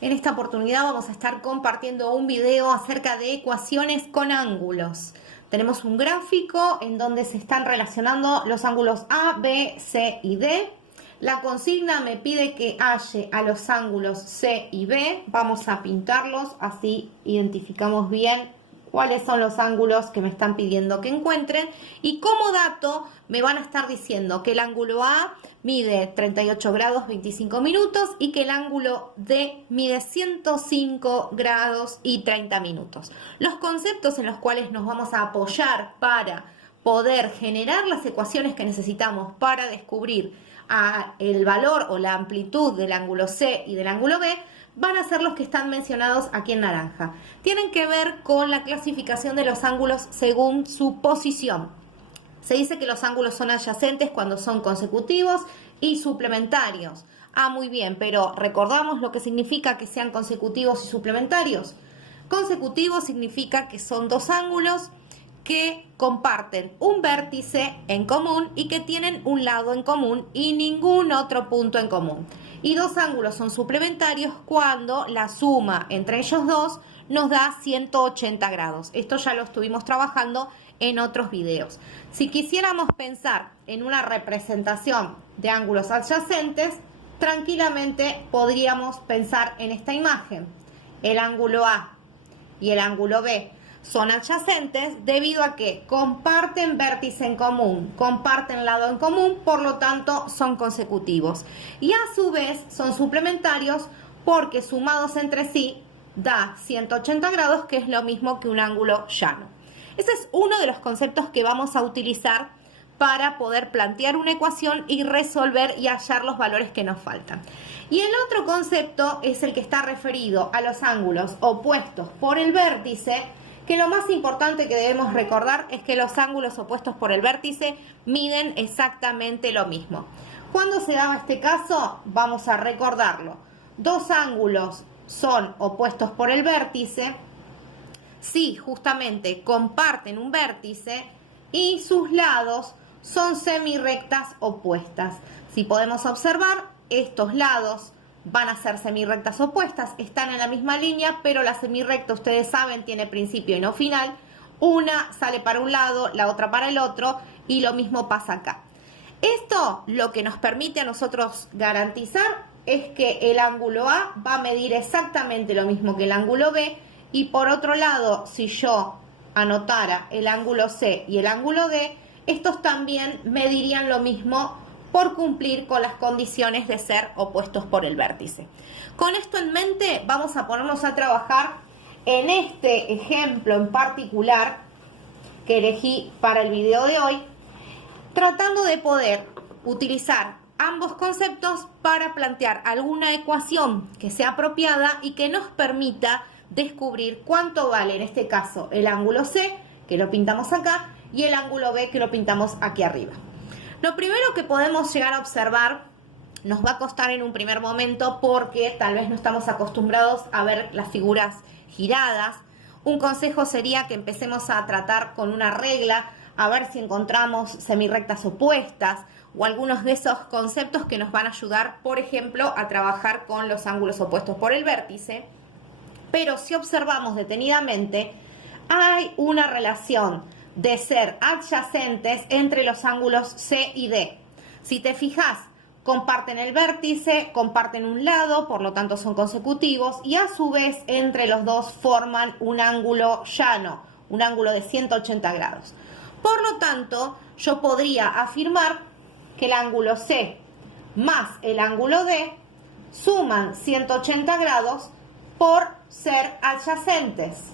En esta oportunidad vamos a estar compartiendo un video acerca de ecuaciones con ángulos. Tenemos un gráfico en donde se están relacionando los ángulos A, B, C y D. La consigna me pide que halle a los ángulos C y B. Vamos a pintarlos, así identificamos bien cuáles son los ángulos que me están pidiendo que encuentren. Y como dato me van a estar diciendo que el ángulo A mide 38 grados 25 minutos y que el ángulo D mide 105 grados y 30 minutos. Los conceptos en los cuales nos vamos a apoyar para poder generar las ecuaciones que necesitamos para descubrir el valor o la amplitud del ángulo C y del ángulo B van a ser los que están mencionados aquí en naranja. Tienen que ver con la clasificación de los ángulos según su posición. Se dice que los ángulos son adyacentes cuando son consecutivos y suplementarios. Muy bien, pero ¿recordamos lo que significa que sean consecutivos y suplementarios? Consecutivo significa que son dos ángulos que comparten un vértice en común y que tienen un lado en común y ningún otro punto en común. Y dos ángulos son suplementarios cuando la suma entre ellos dos nos da 180 grados. Esto ya lo estuvimos trabajando en otros videos. Si quisiéramos pensar en una representación de ángulos adyacentes, tranquilamente podríamos pensar en esta imagen. El ángulo A y el ángulo B son adyacentes debido a que comparten vértice en común, comparten lado en común, por lo tanto son consecutivos. Y a su vez son suplementarios porque sumados entre sí da 180 grados, que es lo mismo que un ángulo llano. Ese es uno de los conceptos que vamos a utilizar para poder plantear una ecuación y resolver y hallar los valores que nos faltan. Y el otro concepto es el que está referido a los ángulos opuestos por el vértice, que lo más importante que debemos recordar es que los ángulos opuestos por el vértice miden exactamente lo mismo. ¿Cuándo se daba este caso? Vamos a recordarlo. Dos ángulos son opuestos por el vértice si justamente comparten un vértice y sus lados son semirrectas opuestas. Si podemos observar, estos lados van a ser semirrectas opuestas, están en la misma línea, pero la semirrecta, ustedes saben, tiene principio y no final. Una sale para un lado, la otra para el otro, y lo mismo pasa acá. Esto lo que nos permite a nosotros garantizar es que el ángulo A va a medir exactamente lo mismo que el ángulo B, y por otro lado, si yo anotara el ángulo C y el ángulo D, estos también medirían lo mismo por cumplir con las condiciones de ser opuestos por el vértice. Con esto en mente vamos a ponernos a trabajar en este ejemplo en particular que elegí para el video de hoy, tratando de poder utilizar ambos conceptos para plantear alguna ecuación que sea apropiada y que nos permita descubrir cuánto vale en este caso el ángulo C, que lo pintamos acá, y el ángulo B, que lo pintamos aquí arriba. Lo primero que podemos llegar a observar nos va a costar en un primer momento porque tal vez no estamos acostumbrados a ver las figuras giradas. Un consejo sería que empecemos a tratar con una regla, a ver si encontramos semirrectas opuestas o algunos de esos conceptos que nos van a ayudar, por ejemplo, a trabajar con los ángulos opuestos por el vértice. Pero si observamos detenidamente, hay una relación de ser adyacentes entre los ángulos C y D. Si te fijas, comparten el vértice, comparten un lado, por lo tanto son consecutivos, y a su vez entre los dos forman un ángulo llano, un ángulo de 180 grados. Por lo tanto, yo podría afirmar que el ángulo C más el ángulo D suman 180 grados por ser adyacentes.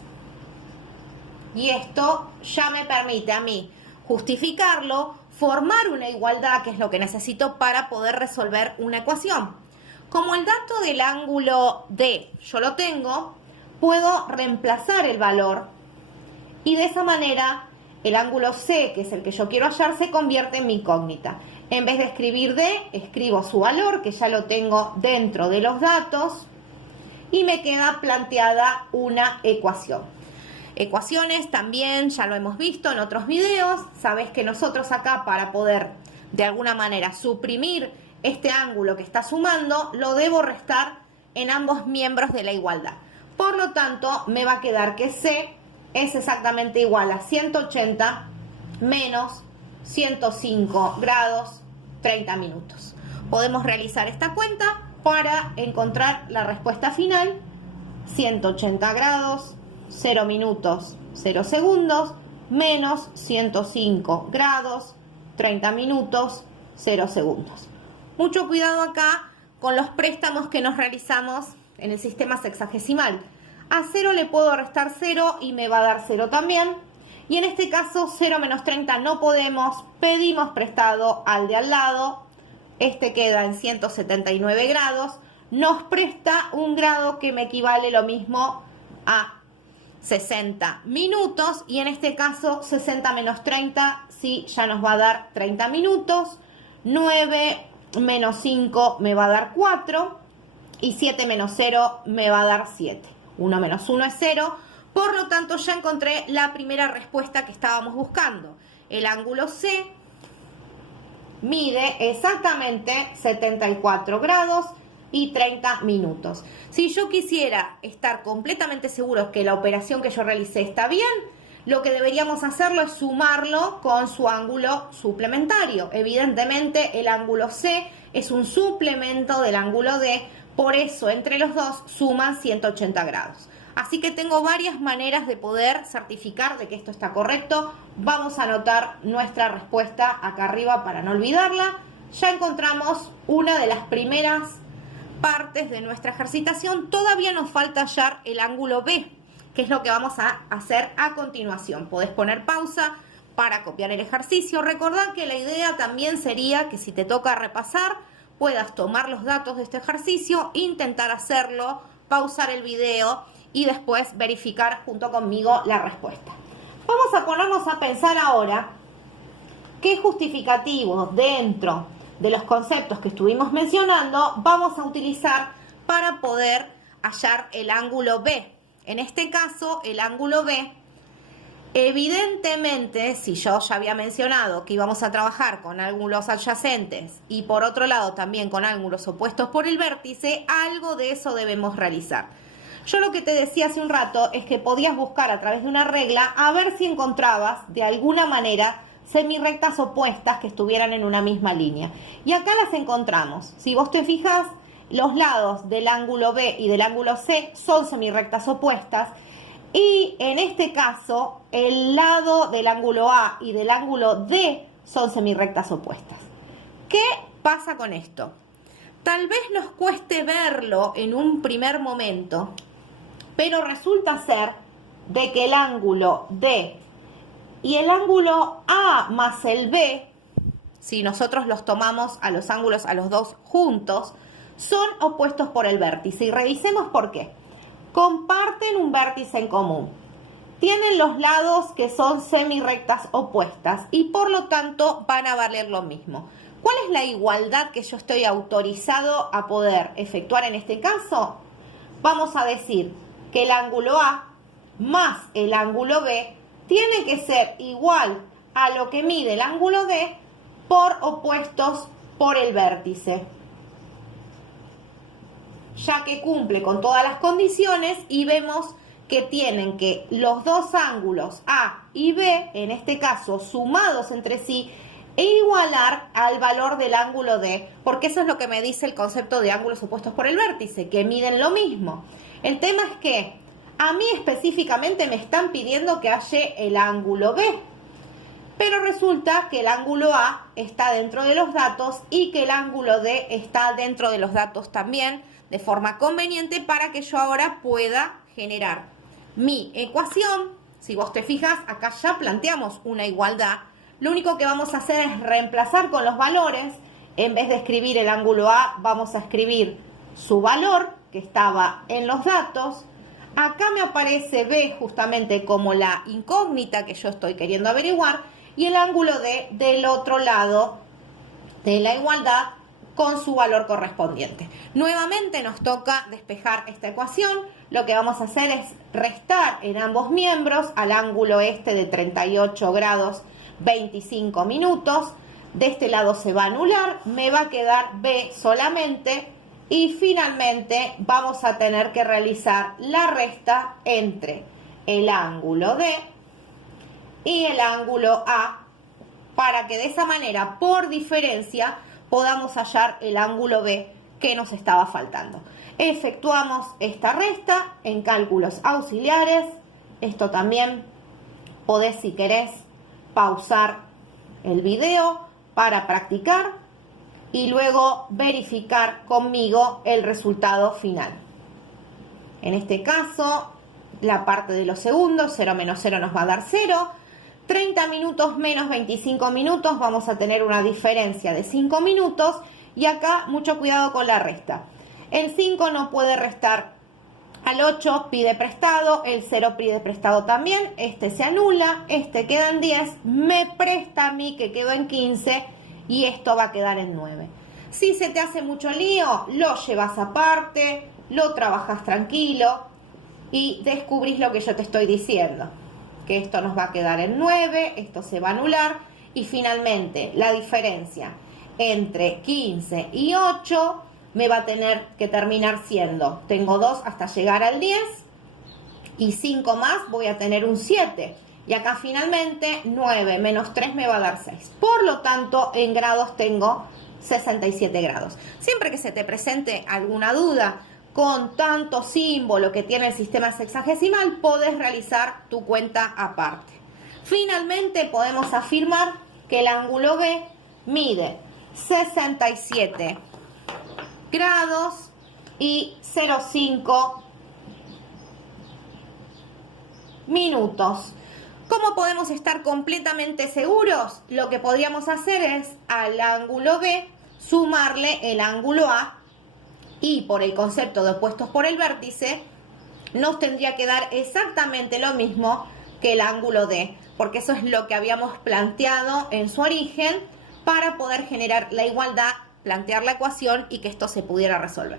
Y esto ya me permite a mí justificarlo, formar una igualdad, que es lo que necesito para poder resolver una ecuación. Como el dato del ángulo D yo lo tengo, puedo reemplazar el valor y de esa manera el ángulo C, que es el que yo quiero hallar, se convierte en mi incógnita. En vez de escribir D, escribo su valor, que ya lo tengo dentro de los datos, y me queda planteada una ecuación. Ecuaciones también ya lo hemos visto en otros videos. Sabés que nosotros acá, para poder de alguna manera suprimir este ángulo que está sumando, lo debo restar en ambos miembros de la igualdad. Por lo tanto, me va a quedar que C es exactamente igual a 180 menos 105 grados 30 minutos. Podemos realizar esta cuenta para encontrar la respuesta final. 180 grados, 0 minutos, 0 segundos, menos 105 grados, 30 minutos, 0 segundos. Mucho cuidado acá con los préstamos que nos realizamos en el sistema sexagesimal. A 0 le puedo restar 0 y me va a dar 0 también. Y en este caso 0 menos 30 no podemos, pedimos prestado al de al lado. Este queda en 179 grados. Nos presta un grado que me equivale lo mismo a 60 minutos. Y en este caso 60 menos 30 sí ya nos va a dar 30 minutos. 9 menos 5 me va a dar 4. Y 7 menos 0 me va a dar 7. 1 menos 1 es 0. Por lo tanto, ya encontré la primera respuesta que estábamos buscando. El ángulo C mide exactamente 74 grados y 30 minutos. Si yo quisiera estar completamente seguro que la operación que yo realicé está bien, lo que deberíamos hacerlo es sumarlo con su ángulo suplementario. Evidentemente, el ángulo C es un suplemento del ángulo D, por eso entre los dos suman 180 grados. Así que tengo varias maneras de poder certificar de que esto está correcto. Vamos a anotar nuestra respuesta acá arriba para no olvidarla. Ya encontramos una de las primeras partes de nuestra ejercitación. Todavía nos falta hallar el ángulo B, que es lo que vamos a hacer a continuación. Podés poner pausa para copiar el ejercicio. Recordad que la idea también sería que si te toca repasar, puedas tomar los datos de este ejercicio, intentar hacerlo, pausar el video y después verificar junto conmigo la respuesta. Vamos a ponernos a pensar ahora qué justificativos dentro de los conceptos que estuvimos mencionando vamos a utilizar para poder hallar el ángulo B. En este caso, el ángulo B, evidentemente, si yo ya había mencionado que íbamos a trabajar con ángulos adyacentes y por otro lado también con ángulos opuestos por el vértice, algo de eso debemos realizar. Yo lo que te decía hace un rato es que podías buscar a través de una regla a ver si encontrabas de alguna manera semirrectas opuestas que estuvieran en una misma línea. Y acá las encontramos. Si vos te fijas, los lados del ángulo B y del ángulo C son semirrectas opuestas. Y en este caso, el lado del ángulo A y del ángulo D son semirrectas opuestas. ¿Qué pasa con esto? Tal vez nos cueste verlo en un primer momento, pero resulta ser de que el ángulo D y el ángulo A más el B, si nosotros los tomamos a los ángulos, a los dos juntos, son opuestos por el vértice. Y revisemos por qué. Comparten un vértice en común. Tienen los lados que son semirrectas opuestas y por lo tanto van a valer lo mismo. ¿Cuál es la igualdad que yo estoy autorizado a poder efectuar en este caso? Vamos a decir que el ángulo A más el ángulo B tiene que ser igual a lo que mide el ángulo D por opuestos por el vértice, ya que cumple con todas las condiciones y vemos que tienen que los dos ángulos A y B, en este caso sumados entre sí, e igualar al valor del ángulo D, porque eso es lo que me dice el concepto de ángulos opuestos por el vértice, que miden lo mismo. El tema es que a mí específicamente me están pidiendo que halle el ángulo B, pero resulta que el ángulo A está dentro de los datos y que el ángulo D está dentro de los datos también, de forma conveniente para que yo ahora pueda generar mi ecuación. Si vos te fijas, acá ya planteamos una igualdad. Lo único que vamos a hacer es reemplazar con los valores. En vez de escribir el ángulo A, vamos a escribir su valor, que estaba en los datos. Acá me aparece B justamente como la incógnita que yo estoy queriendo averiguar. Y el ángulo D del otro lado de la igualdad con su valor correspondiente. Nuevamente nos toca despejar esta ecuación. Lo que vamos a hacer es restar en ambos miembros al ángulo este de 38 grados 25 minutos. De este lado se va a anular, me va a quedar B solamente Y finalmente vamos a tener que realizar la resta entre el ángulo D y el ángulo A para que de esa manera, por diferencia, podamos hallar el ángulo B que nos estaba faltando. Efectuamos esta resta en cálculos auxiliares. Esto también podés, si querés, pausar el video para practicar y luego verificar conmigo el resultado final. En este caso, la parte de los segundos, 0 menos 0 nos va a dar 0. 30 minutos menos 25 minutos, vamos a tener una diferencia de 5 minutos. Y acá, mucho cuidado con la resta. El 5 no puede restar al 8, pide prestado, el 0 pide prestado también, este se anula, este queda en 10, me presta a mí que quedó en 15 y esto va a quedar en 9. Si se te hace mucho lío, lo llevas aparte, lo trabajas tranquilo y descubrís lo que yo te estoy diciendo, que esto nos va a quedar en 9, esto se va a anular y finalmente la diferencia entre 15 y 8 me va a tener que terminar siendo, tengo 2 hasta llegar al 10 y 5 más voy a tener un 7 y acá finalmente 9 menos 3 me va a dar 6. Por lo tanto, en grados tengo 67 grados. Siempre que se te presente alguna duda con tanto símbolo que tiene el sistema sexagesimal, podés realizar tu cuenta aparte. Finalmente, podemos afirmar que el ángulo B mide 67 grados y 0,5 minutos. ¿Cómo podemos estar completamente seguros? Lo que podríamos hacer es al ángulo B sumarle el ángulo A y por el concepto de opuestos por el vértice nos tendría que dar exactamente lo mismo que el ángulo D, porque eso es lo que habíamos planteado en su origen para poder generar la igualdad, plantear la ecuación y que esto se pudiera resolver.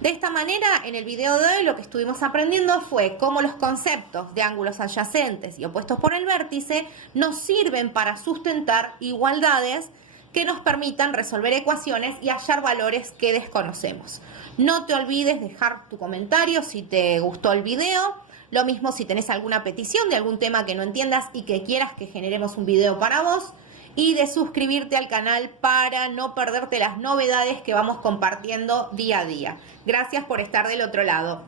De esta manera, en el video de hoy lo que estuvimos aprendiendo fue cómo los conceptos de ángulos adyacentes y opuestos por el vértice nos sirven para sustentar igualdades que nos permitan resolver ecuaciones y hallar valores que desconocemos. No te olvides dejar tu comentario si te gustó el video. Lo mismo si tenés alguna petición de algún tema que no entiendas y que quieras que generemos un video para vos. Y de suscribirte al canal para no perderte las novedades que vamos compartiendo día a día. Gracias por estar del otro lado.